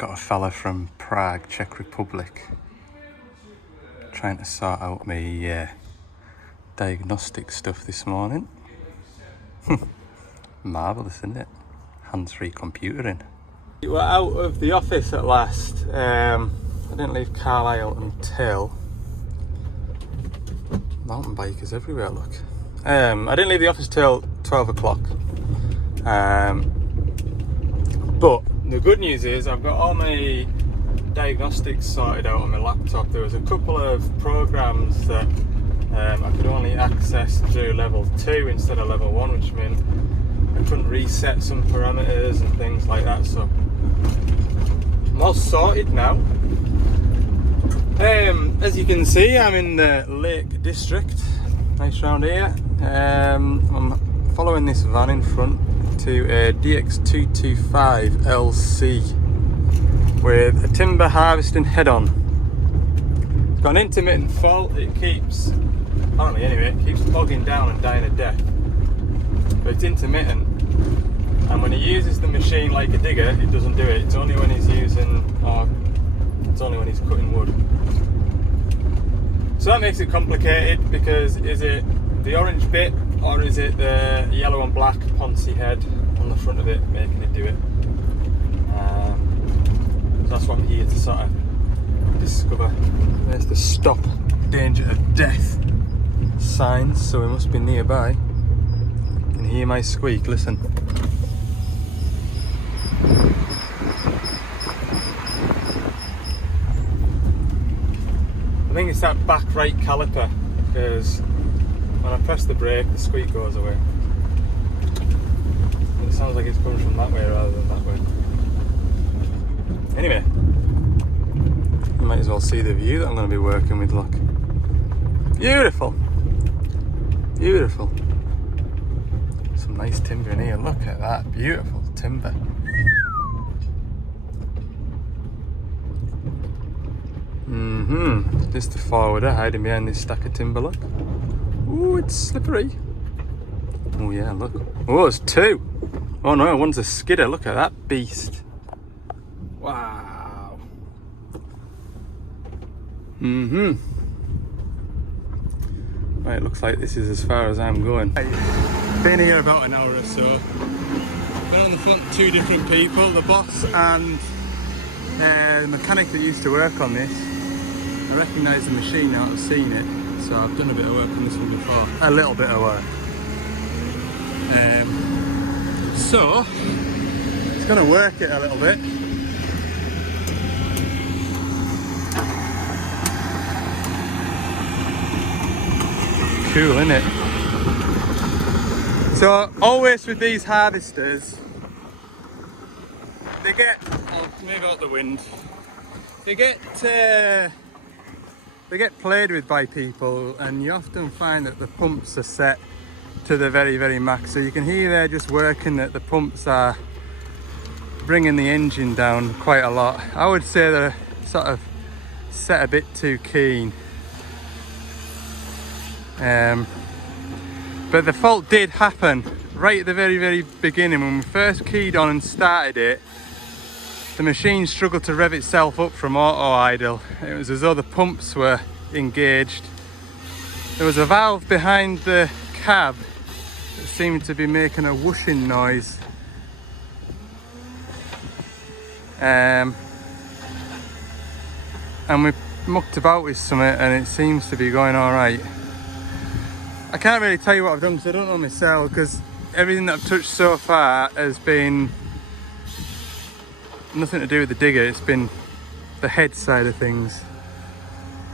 Got a fella from Prague, Czech Republic, trying to sort out my diagnostic stuff this morning. Marvellous, isn't it? Hands-free computering. We're out of the office at last. I didn't leave Carlisle until... Mountain bikers everywhere, look. I didn't leave the office till 12 o'clock. But the good news is I've got all my diagnostics sorted out on my laptop. There was a couple of programs that I could only access through level 2 instead of level 1, which meant I couldn't reset some parameters and things like that. So I'm all sorted now. As you can see, I'm in the Lake District, nice round here. I'm following this van in front to a DX225 LC with a timber harvesting head-on. It's got an intermittent fault. It keeps, apparently anyway, it keeps bogging down and dying a death. But it's intermittent, and when he uses the machine like a digger, it doesn't do it. It's only when he's cutting wood. So that makes it complicated, because is it the orange bit or is it the yellow and black Ponzi head on the front of it making it do it? So that's what I'm here to sort of discover. There's the stop danger of death signs, so we must be nearby. You can hear my squeak, listen. I think it's that back right caliper, because when I press the brake, the squeak goes away. It sounds like it's coming from that way rather than that way. Anyway, you might as well see the view that I'm going to be working with, look. Beautiful. Beautiful. Some nice timber in here, look at that, beautiful timber. Just the forwarder hiding behind this stack of timber, look. Ooh, it's slippery. Oh yeah, look. Oh, it's two. Oh no, one's a skidder, look at that beast. Wow. Right, it looks like this is as far as I'm going. Been here about an hour or so. Been on the phone to two different people, the boss and the mechanic that used to work on this. I recognise the machine now, I've seen it, so I've done a bit of work on this one before. A little bit of work. So, it's going to work it a little bit. Cool, isn't it? So, always with these harvesters, they get, I'll move out the wind, they get played with by people, and you often find that the pumps are set to the very, very max. So you can hear they're just working that the pumps are bringing the engine down quite a lot. I would say they're sort of set a bit too keen. But the fault did happen right at the very, very beginning. When we first keyed on and started it, the machine struggled to rev itself up from auto idle. It was as though the pumps were engaged. There was a valve behind the cab that seemed to be making a whooshing noise. And we mucked about with something and it seems to be going alright. I can't really tell you what I've done because I don't know myself, because everything that I've touched so far has been nothing to do with the digger, it's been the head side of things.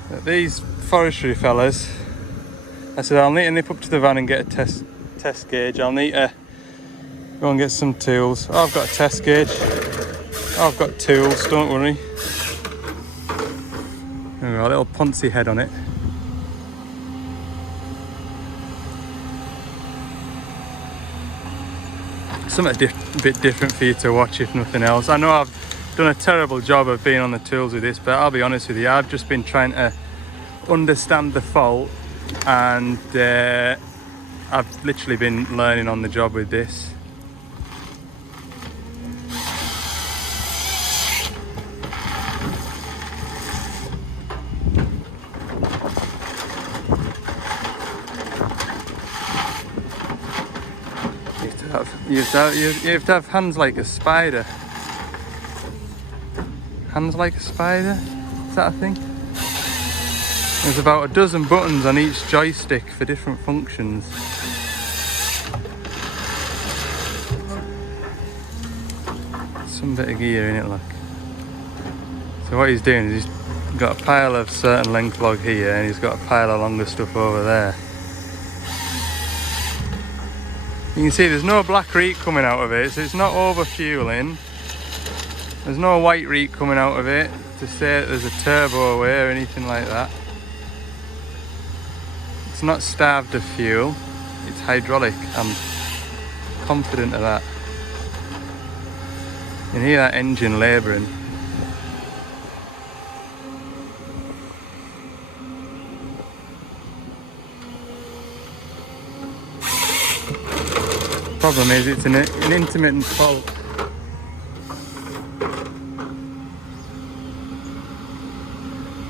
But these forestry fellas, I said I'll need to nip up to the van and get a test gauge. I'll need to go and get some tools. Oh, I've got a test gauge. Oh, I've got tools, don't worry. There we go, a little Ponzi head on it. Something a bit different for you to watch, if nothing else. I know I've done a terrible job of being on the tools with this, but I'll be honest with you, I've just been trying to understand the fault, and I've literally been learning on the job with this. You have to have hands like a spider. Hands like a spider? Is that a thing? There's about a dozen buttons on each joystick for different functions. Some bit of gear in it, look. So what he's doing is he's got a pile of certain length log here, and he's got a pile of longer stuff over there. You can see there's no black reek coming out of it, so it's not over fueling. There's no white reek coming out of it to say that there's a turbo away or anything like that. It's not starved of fuel, it's hydraulic. I'm confident of that. You can hear that engine labouring. Problem is, it's an intermittent fault.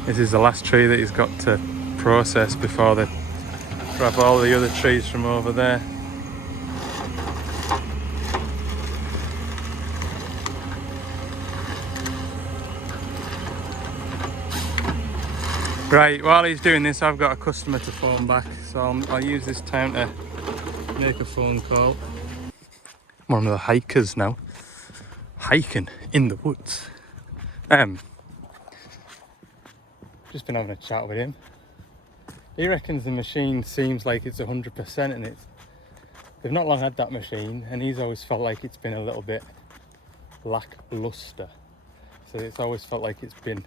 This is the last tree that he's got to process before they grab all the other trees from over there. Right, while he's doing this, I've got a customer to phone back, so I'll use this time to make a phone call. I'm one of the hikers now, hiking in the woods. Just been having a chat with him. He reckons the machine seems like it's 100%, and they've not long had that machine, and he's always felt like it's been a little bit lackluster. So it's always felt like it's been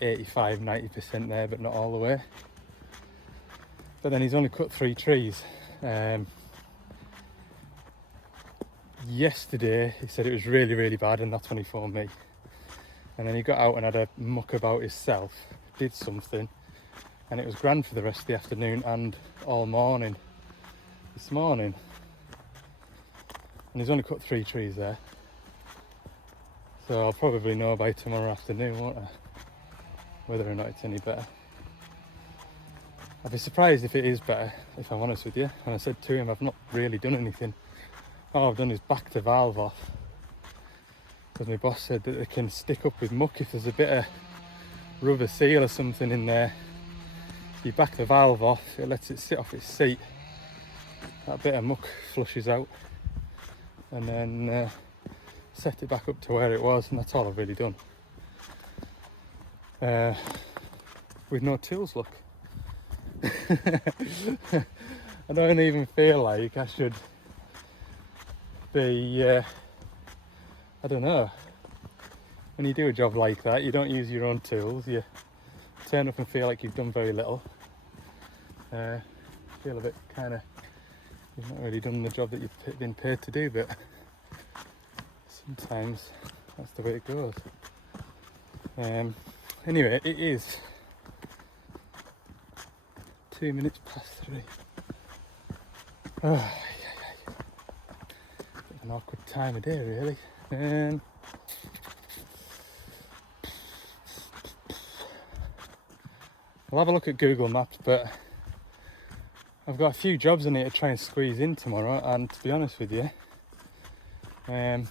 85-90% there, but not all the way. But then he's only cut 3 trees. Yesterday he said it was really bad, and that's when he phoned me. And then he got out and had a muck about himself, did something, and it was grand for the rest of the afternoon and all morning this morning. And he's only cut 3 trees there, so I'll probably know by tomorrow afternoon, won't I, whether or not it's any better. I'd be surprised if it is better, if I'm honest with you. And I said to him, I've not really done anything. All I've done is back the valve off, because my boss said that they can stick up with muck if there's a bit of rubber seal or something in there. You back the valve off, it lets it sit off its seat, that bit of muck flushes out, and then set it back up to where it was, and that's all I've really done. With no tools, look. I don't even feel like I should be, I don't know, when you do a job like that, you don't use your own tools, you turn up and feel like you've done very little. Feel a bit kind of, you've not really done the job that you've been paid to do, but sometimes that's the way it goes. Anyway, it is 2 minutes past 3. Oh, an awkward time of day, really. I'll have a look at Google Maps, but I've got a few jobs I need to try and squeeze in tomorrow, and to be honest with you, they're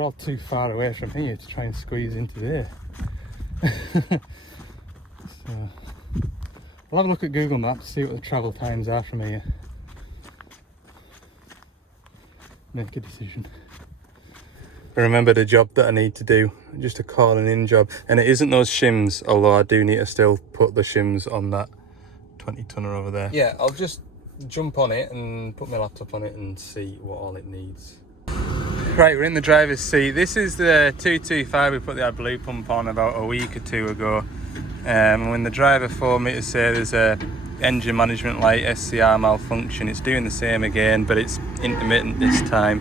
all too far away from here to try and squeeze into there. So I'll have a look at Google Maps, see what the travel times are from here. Make a decision. I remembered a job that I need to do, just a calling in job, and it isn't those shims, although I do need to still put the shims on that 20 tonner over there. Yeah, I'll just jump on it and put my laptop on it and see what all it needs. Right, we're in the driver's seat. This is the 225 we put the blue pump on about a week or 2 ago. When the driver phoned me to say there's a engine management light SCR malfunction, it's doing the same again, but it's intermittent this time.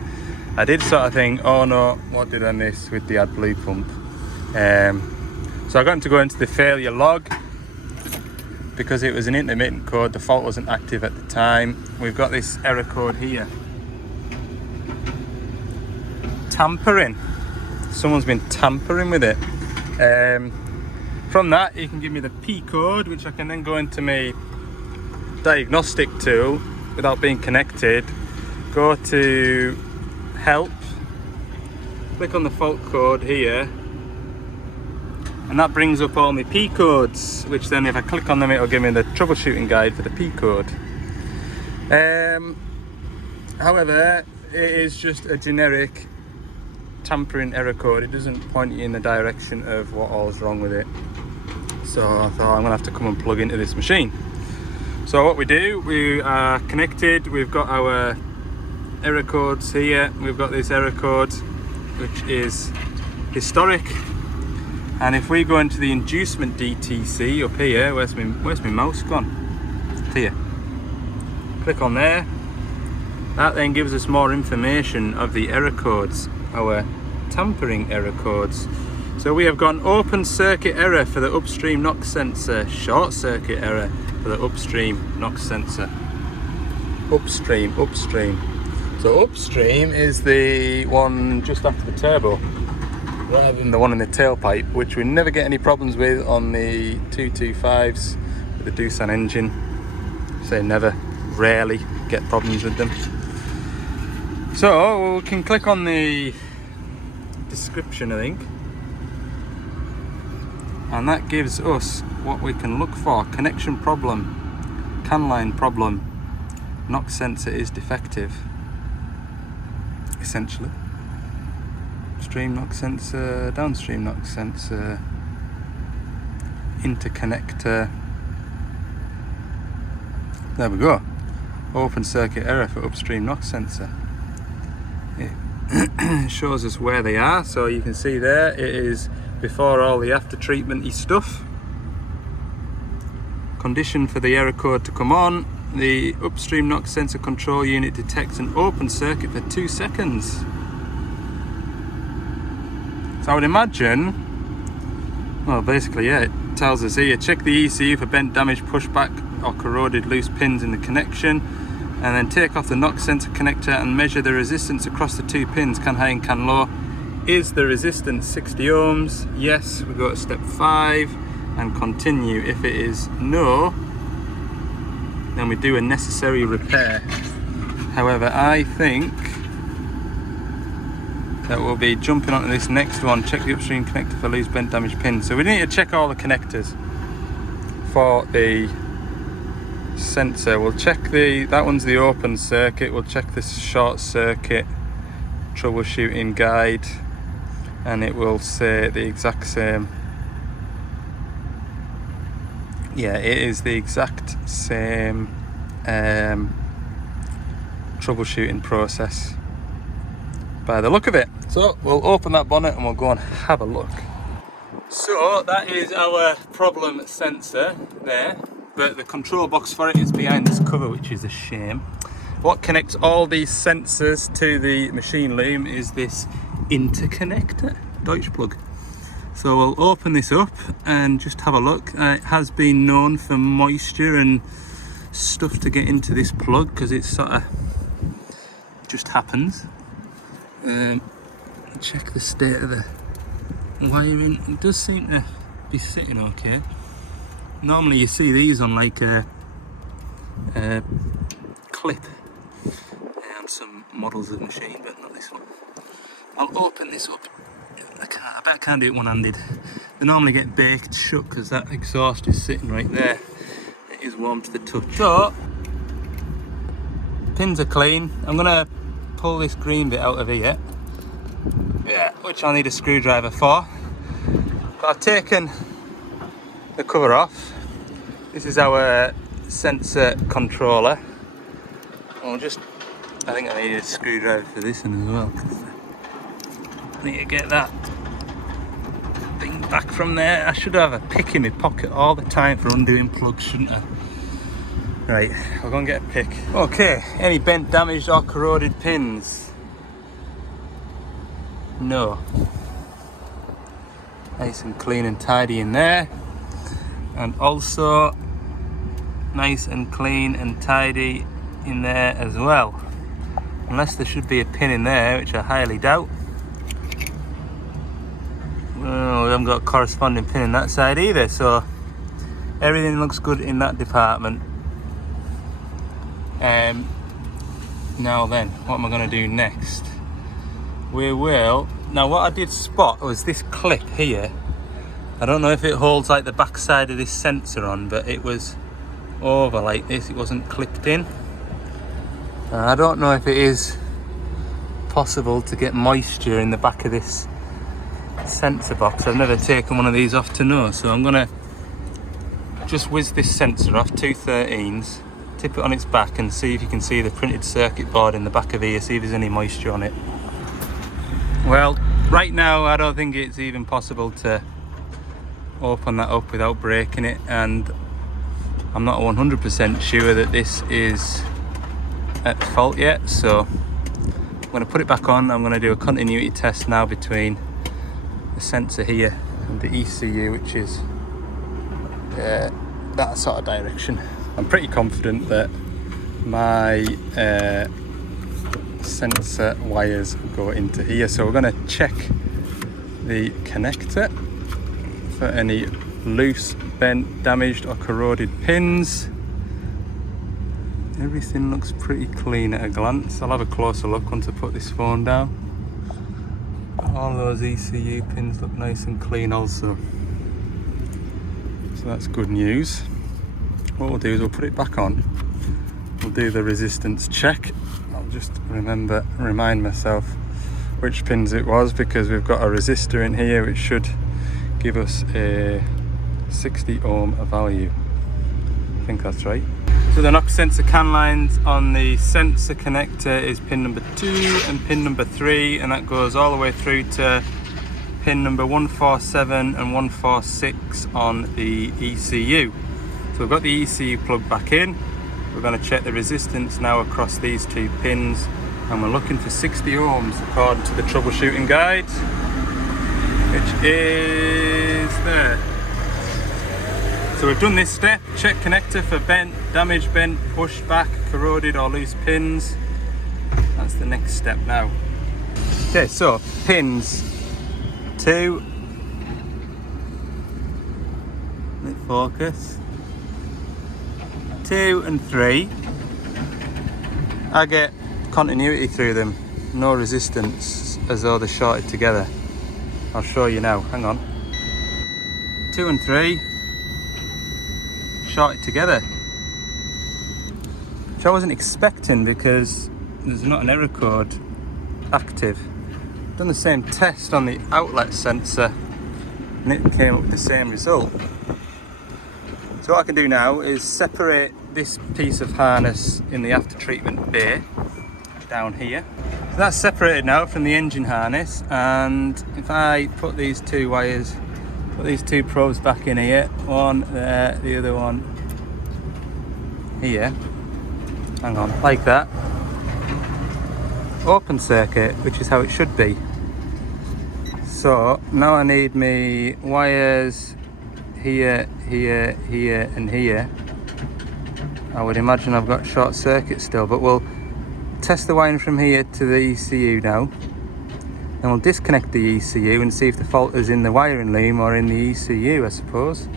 I did sort of think, oh no, what did I miss with the AdBlue pump? So I got him to go into the failure log, because it was an intermittent code, the fault wasn't active at the time. We've got this error code here. Tampering. Someone's been tampering with it. From that, you can give me the P code, which I can then go into my diagnostic tool without being connected, go to help, click on the fault code here, and that brings up all my P codes, which then if I click on them it'll give me the troubleshooting guide for the P code. However, it is just a generic tampering error code. It doesn't point you in the direction of what all's wrong with it. So I thought I'm gonna have to come and plug into this machine. So what we do, we are connected, we've got our error codes here, we've got this error code which is historic, and if we go into the inducement DTC up here, where's my mouse gone? Here. Click on there. That then gives us more information of the error codes, our tampering error codes. So we have got an open circuit error for the upstream knock sensor, short circuit error for the upstream knock sensor. Upstream. So upstream is the one just after the turbo, rather than the one in the tailpipe, which we never get any problems with on the 225s with the Doosan engine. Say never, rarely get problems with them. So we can click on the description, I think, and that gives us what we can look for. Connection problem, CAN line problem, knock sensor is defective, essentially. Upstream knock sensor, downstream knock sensor, interconnector. There we go. Open circuit error for upstream knock sensor. It shows us where they are, so you can see there it is before all the after treatment-y stuff. Condition for the error code to come on: the upstream knock sensor control unit detects an open circuit for 2 seconds. So I would imagine, well, basically, yeah, it tells us here, check the ECU for bent, damaged, pushback or corroded loose pins in the connection, and then take off the knock sensor connector and measure the resistance across the 2 pins, CAN high and CAN low. Is the resistance 60 ohms? Yes. We go to step 5 and continue. If it is no, then we do a necessary repair. However, I think that we'll be jumping onto this next one. Check the upstream connector for loose, bent, damaged pins. So we need to check all the connectors for the sensor. We'll check that one's the open circuit. We'll check this short circuit troubleshooting guide, and it will say the exact same. Yeah, it is the exact same troubleshooting process by the look of it. So we'll open that bonnet and we'll go and have a look. So that is our problem sensor there, but the control box for it is behind this cover, which is a shame. What connects all these sensors to the machine loom is this interconnector, Deutsch plug. So we'll open this up and just have a look. It has been known for moisture and stuff to get into this plug because it sort of just happens. Check the state of the wiring. It does seem to be sitting okay. Normally you see these on like a clip on some models of machine, but not this one. I'll open this up. I bet I can't do it one-handed. They normally get baked shut because that exhaust is sitting right there. It is warm to the touch. So, pins are clean. I'm gonna pull this green bit out of here. Yeah, which I'll need a screwdriver for. But I've taken the cover off. This is our sensor controller. I think I need a screwdriver for this one as well. I need to get that thing back from there. I should have a pick in my pocket all the time for undoing plugs, shouldn't I? Right, I'll go and get a pick. Okay, any bent, damaged or corroded pins? No. Nice and clean and tidy in there. And also nice and clean and tidy in there as well. Unless there should be a pin in there, which I highly doubt. Well, we haven't got a corresponding pin in that side either, so everything looks good in that department. Now then, what am I going to do next? Now what I did spot was this clip here. I don't know if it holds like the back side of this sensor on, but it was over like this, it wasn't clipped in. I don't know if it is possible to get moisture in the back of this sensor box. I've never taken one of these off to know, so I'm gonna just whiz this sensor off, 213s, tip it on its back and see if you can see the printed circuit board in the back of here, see if there's any moisture on it. Well, right now I don't think it's even possible to open that up without breaking it, and I'm not 100% sure that this is at fault yet, so I'm going to put it back on. I'm going to do a continuity test now between the sensor here and the ECU, which is that sort of direction. I'm pretty confident that my sensor wires go into here, so we're going to check the connector for any loose, bent, damaged or corroded pins. Everything looks pretty clean at a glance. I'll have a closer look once I put this phone down. All those ECU pins look nice and clean also, so that's good news. What we'll do is we'll put it back on, we'll do the resistance check. I'll just remind myself which pins it was, because we've got a resistor in here which should give us a 60 ohm value. I think that's right. So the knock sensor CAN lines on the sensor connector is pin number 2 and pin number 3, and that goes all the way through to pin number 147 and 146 on the ECU. So we've got the ECU plugged back in. We're going to check the resistance now across these 2 pins, and we're looking for 60 ohms according to the troubleshooting guide, which is there. So we've done this step, check connector for bent, damaged, bent, pushed back, corroded or loose pins. That's the next step now. Okay, so pins 2, let it focus, 2 and 3, I get continuity through them, no resistance, as though they're shorted together. I'll show you now, hang on. 2 and 3 shorted together, which I wasn't expecting because there's not an error code active. Done the same test on the outlet sensor and it came up with the same result. So what I can do now is separate this piece of harness in the after treatment bay down here. So that's separated now from the engine harness, and if I put these 2 wires, put these 2 probes back in here, one there, the other one here, hang on, like that, open circuit, which is how it should be. So now I need me wires here, here, here and here. I would imagine I've got short circuit still, but we'll test the wiring from here to the ECU now. Then we'll disconnect the ECU and see if the fault is in the wiring loom or in the ECU, I suppose.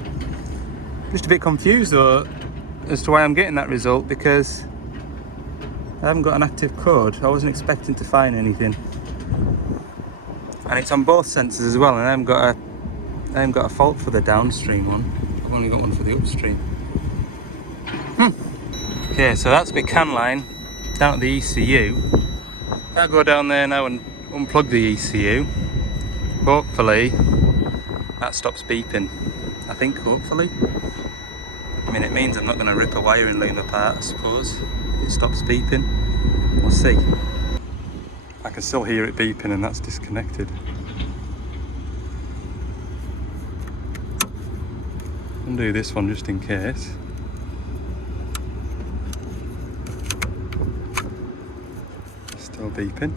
Just a bit confused though as to why I'm getting that result, because I haven't got an active code. I wasn't expecting to find anything. And it's on both sensors as well, and I haven't got a fault for the downstream one. I've only got one for the upstream. Okay, so that's my CAN line down to the ECU. I'll go down there now and unplug the ECU. Hopefully that stops beeping. I think, hopefully. I mean, it means I'm not going to rip a wiring loom apart, I suppose. If it stops beeping, we'll see. I can still hear it beeping and that's disconnected. Undo this one just in case. Still beeping.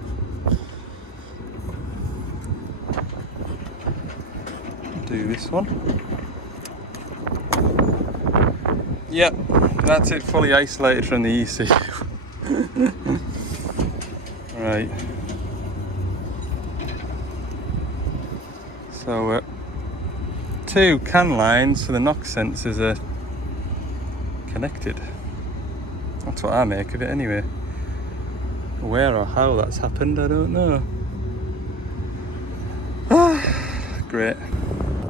Do this one. Yep, that's it, fully isolated from the ECU. Right. So 2 CAN lines for the knock sensors are connected. That's That's what I make of it anyway. Where or how that's happened, I don't know. Great.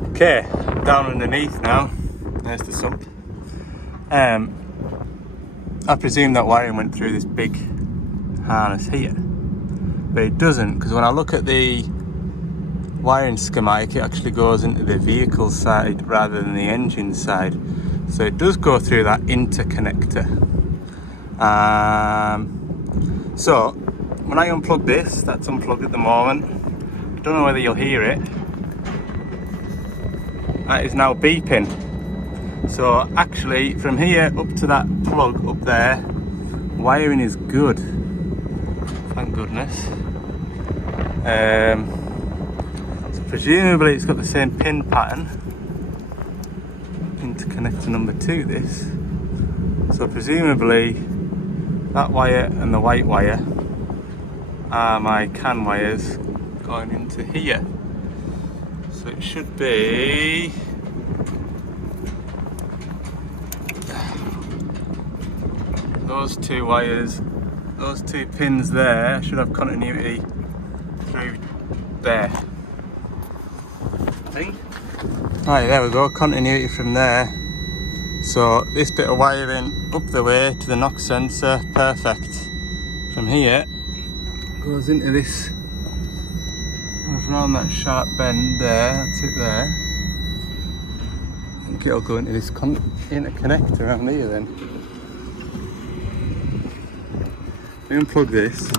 Okay, down underneath now. There's the sump. I presume that wiring went through this big harness here, but it doesn't, because when I look at the wiring schematic, it actually goes into the vehicle side rather than the engine side. So it does go through that interconnector. So when I unplug this, that's unplugged at the moment. I don't know whether you'll hear it. That is now beeping. So actually from here up to that plug up there, wiring is good. Thank goodness. So presumably it's got the same pin pattern. Interconnector number 2 this. So presumably that wire and the white wire are my CAN wires going into here. So it should be those 2 wires, those 2 pins there should have continuity through there, I think. Right, there we go, continuity from there. So this bit of wiring up the way to the knock sensor, perfect. From here, goes into this, goes around that sharp bend there, that's it there. I think it'll go into this interconnector around here then. We unplug this.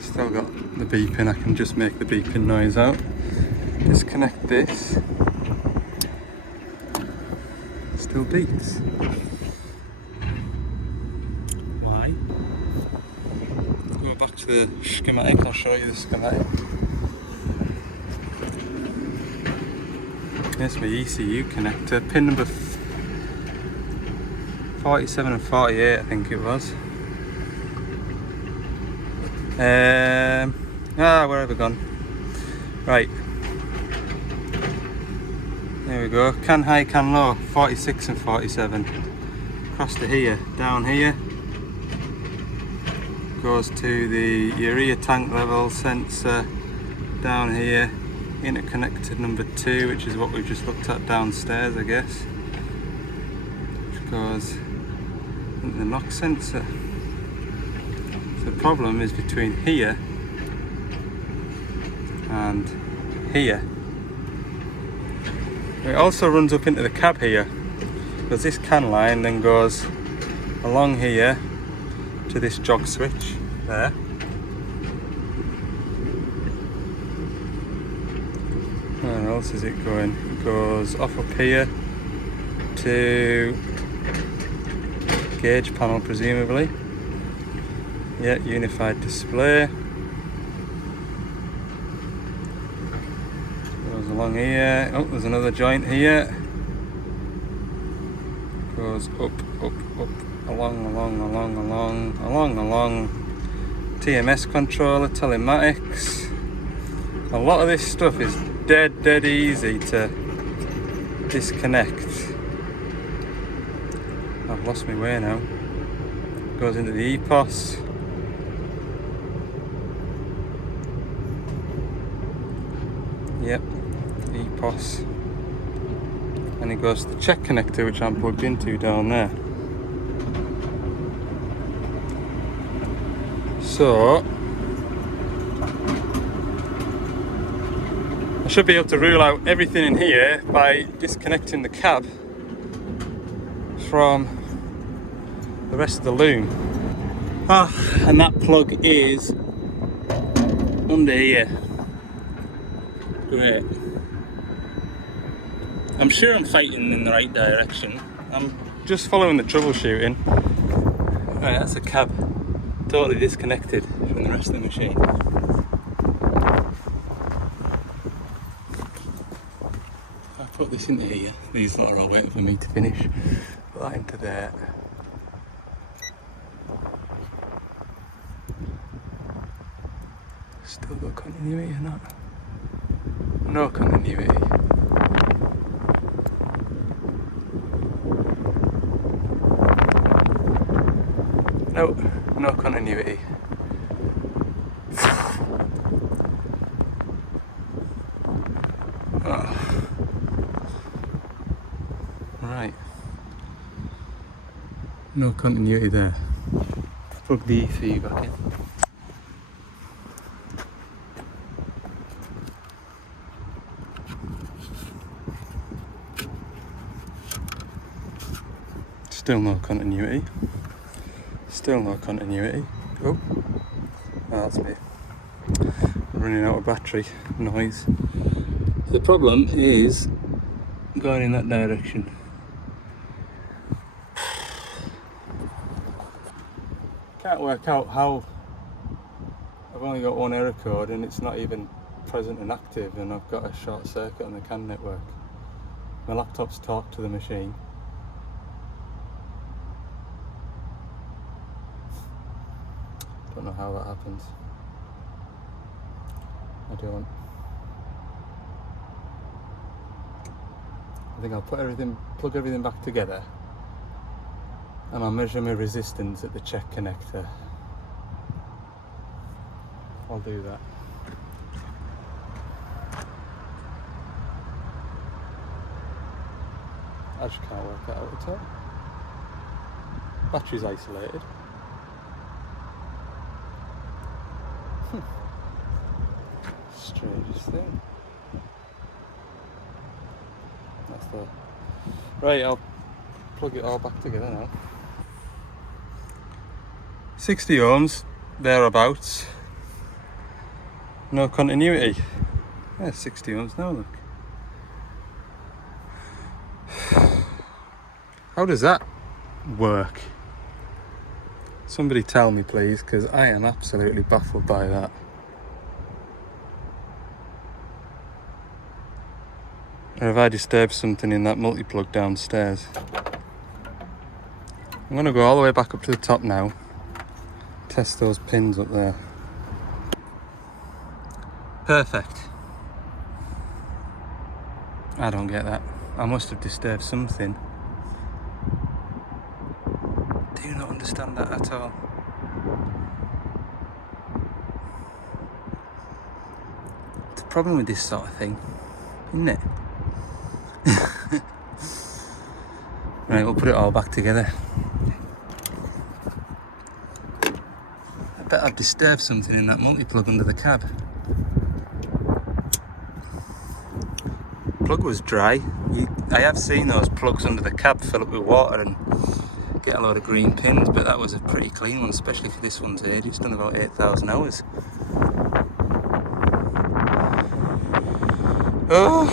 Still got the beeping, I can just make the beeping noise out. Disconnect this. Still beeps. Why? Go back to the schematic, I'll show you the schematic. There's my ECU connector, pin number 47 and 48 I think it was. Where have we gone? Right. There we go. CAN high, CAN low, 46 and 47. Across to here, down here. Goes to the urea tank level sensor. Down here, interconnected number 2, which is what we've just looked at downstairs, I guess. Which goes into the knock sensor. So the problem is between here and here. It also runs up into the cab here, because this CAN line then goes along here to this jog switch there. Where else is it going? It goes off up here to gauge panel presumably. Yeah, unified display. Goes along here. Oh, there's another joint here. Goes up, along. TMS controller, telematics. A lot of this stuff is dead easy to disconnect. I've lost my way now. Goes into the EPOS. Yep, EPOS. And it goes to the check connector, which I'm plugged into down there. So I should be able to rule out everything in here by disconnecting the cab from the rest of the loom. And that plug is under here. Great. I'm sure I'm fighting in the right direction. I'm just following the troubleshooting. Right, that's a cab totally disconnected from the rest of the machine. I put this into here. These lot are all waiting for me to finish. Put that into there. Still got continuity or not? No continuity. No, no continuity. Oh. Right. No continuity there. Plug the E3 back in. Still no continuity. Still no continuity. Oh, that's me. Running out of battery noise. The problem is going in that direction. Can't work out how I've only got one error code and it's not even present and active, and I've got a short circuit on the CAN network. My laptop's talked to the machine. Don't know how that happens. I don't. I think I'll plug everything back together, and I'll measure my resistance at the check connector. I'll do that. I just can't work that out at all. Battery's isolated. Strangest thing. That's the... Right, I'll plug it all back together now. 60 ohms, thereabouts. No continuity. Yeah, 60 ohms now, look. How does that work? Somebody tell me please, because I am absolutely baffled by that. Or have I disturbed something in that multi-plug downstairs? I'm going to go all the way back up to the top now. Test those pins up there. Perfect. I don't get that. I must have disturbed something. Do not understand that at all. It's a problem with this sort of thing, isn't it? Right, we'll put it all back together. I bet I've disturbed something in that multi-plug under the cab. Plug was dry. I have seen those plugs under the cab fill up with water and get a load of green pins, but that was a pretty clean one, especially for this one's age. It's done about 8,000 hours. Oh,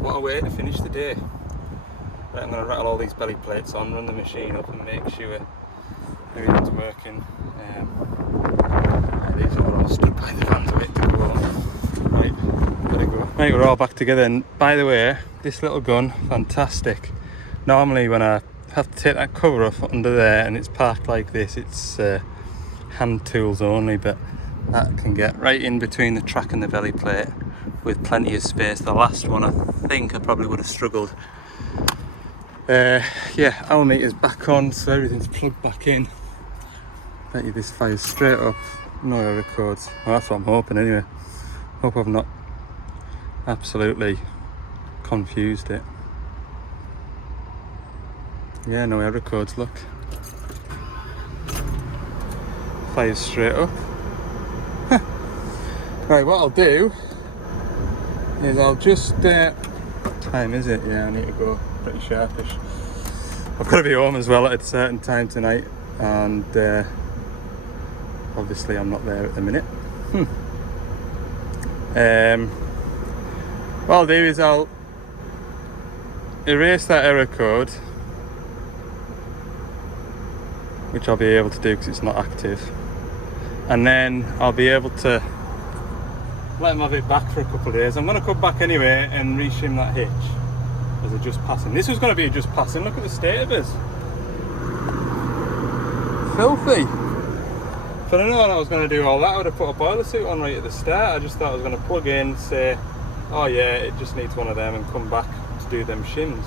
what a way to finish the day. Right, I'm going to rattle all these belly plates on, run the machine up and make sure everything's working. These are all stood by the van to wait to go on. Right, gotta go. Right, we're all back together, and by the way, this little gun, fantastic. Normally when I have to take that cover off under there and it's parked like this, it's hand tools only, but that can get right in between the track and the belly plate with plenty of space. The last one, I think I probably would have struggled. Yeah, our meter's back on, so everything's plugged back in. Bet you this fires straight up, no error codes. Well, that's what I'm hoping anyway. Hope I've not absolutely confused it. Yeah, no error codes, look. Fires straight up. Right, what I'll do is I'll just... what time is it? Yeah, I need to go pretty sharpish. I've got to be home as well at a certain time tonight, and obviously I'm not there at the minute. What I'll do is I'll erase that error code, which I'll be able to do because it's not active, and then I'll be able to let them have it back for a couple of days. I'm going to come back anyway and reshim that hitch as a just passing. This was going to be a just passing. Look at the state of us. Filthy. If I'd known I was going to do all that, I would have put a boiler suit on right at the start. I just thought I was going to plug in, say, oh yeah, it just needs one of them, and come back to do them shims.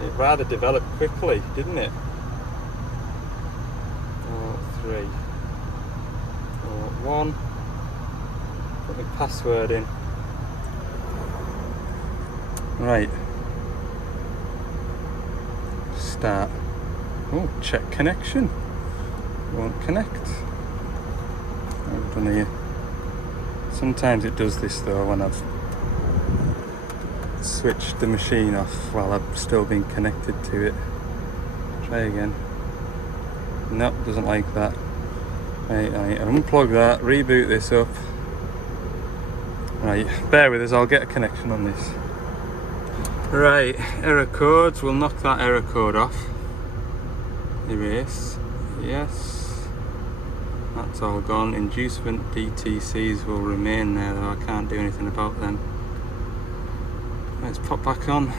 It rather developed quickly, didn't it? 3, 4, 1. Put my password in. Right. Start. Oh, check connection. Won't connect. I've done here. Sometimes it does this though when I've switched the machine off while I've still been connected to it. Try again. Nope, doesn't like that. Right, unplug that, reboot this up. Right, bear with us, I'll get a connection on this. Right, error codes, we'll knock that error code off. Erase, yes. That's all gone. Inducement DTCs will remain there though, I can't do anything about them. Let's pop back on.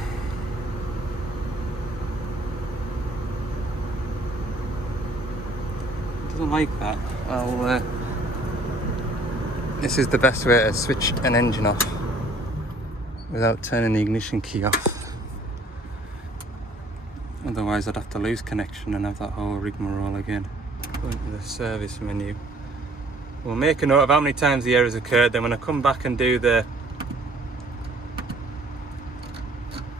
Doesn't like that. Well, this is the best way to switch an engine off without turning the ignition key off. Otherwise I'd have to lose connection and have that whole rigmarole again. Go into the service menu. We'll make a note of how many times the error's occurred, then when I come back and do the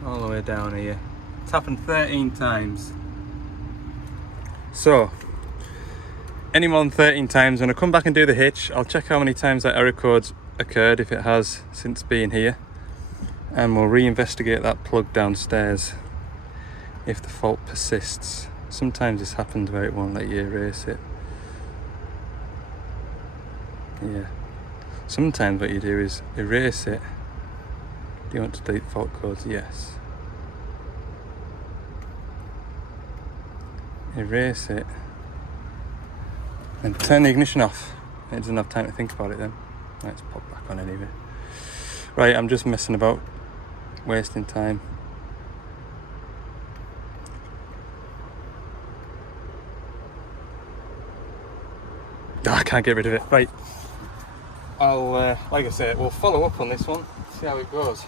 all the way down here, it's happened 13 times. So any more than 13 times, when I come back and do the hitch, I'll check how many times that error code's occurred, if it has since being here, and we'll re-investigate that plug downstairs if the fault persists. Sometimes this happens where it won't let you erase it. Yeah. Sometimes what you do is erase it. Do you want to delete fault codes? Yes. Erase it. And turn the ignition off. It doesn't have time to think about it then. Let's pop back on anyway. Right, I'm just messing about, wasting time. Oh, I can't get rid of it. Right. I'll, like I said, we'll follow up on this one, see how it goes.